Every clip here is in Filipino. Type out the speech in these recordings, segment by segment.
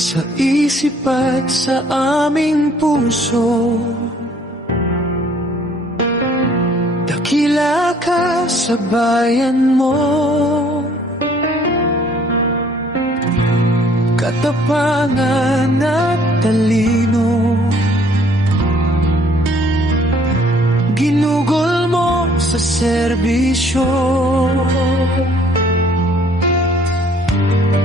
sa isip at sa aming puso. Dakila ka sa bayan mo, katapangan at talino. Ginugol mo sa serbisyo,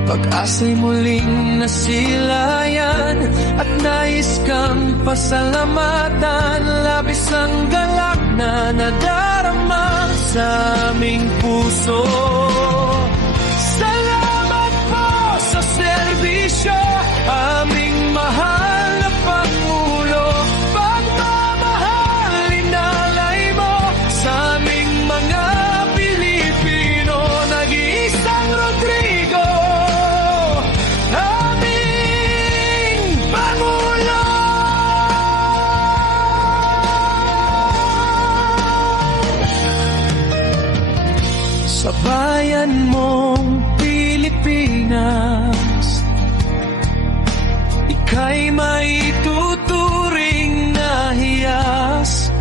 pag-asa'y muling nasilayan at nais kang pasalamatan. Labis ang galak na nadarama sa aming puso. Salamat po sa serbisyo, aming mahal na Pangulo. Pagmamahal inalay mo sa aming mga Pilipino. Nag-iisang Rodrigo, sa bayan mong Pilipinas, ika'y maituturing na hiyas.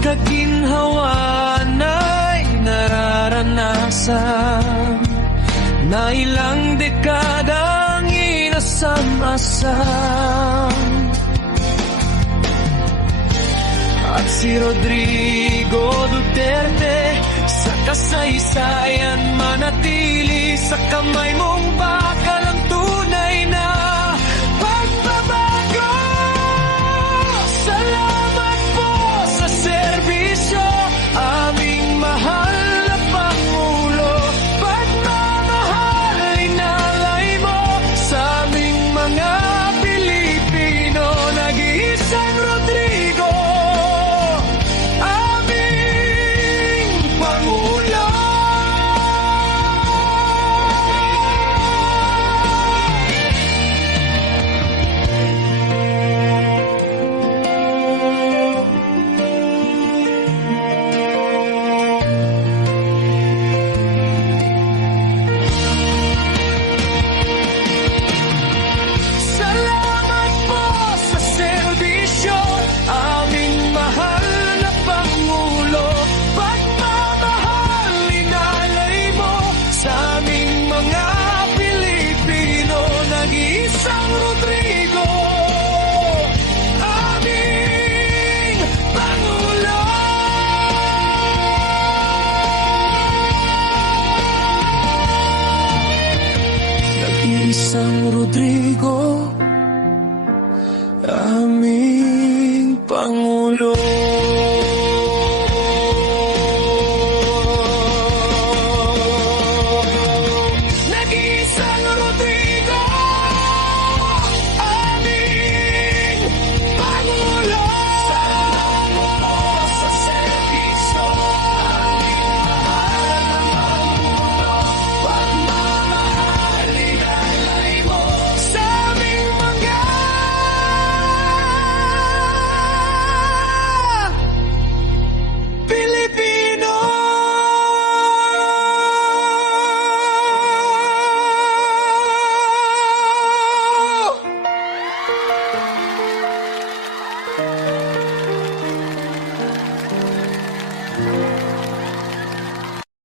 Kaginhawan ay nararanasan na ilang dekadang inasam-asam. At si Rodrigo Duterte sa kasaysayan manatili. Sa kamay mong bakal ang tunay na pagbabago. Salamat po sa serbisyo, aming mahal na Pangulo. Pagmamahal inalay mo sa aming mga Pilipino. Nag-iisang Rodrigo, isang Rodrigo, aming Pangulo. Nag-iisang Rodrigo, aming Pangulo. Salamat po sa serbisyo, aming mahal na Pangulo. Pagmamahal inalay mo sa aming mga Pilipino.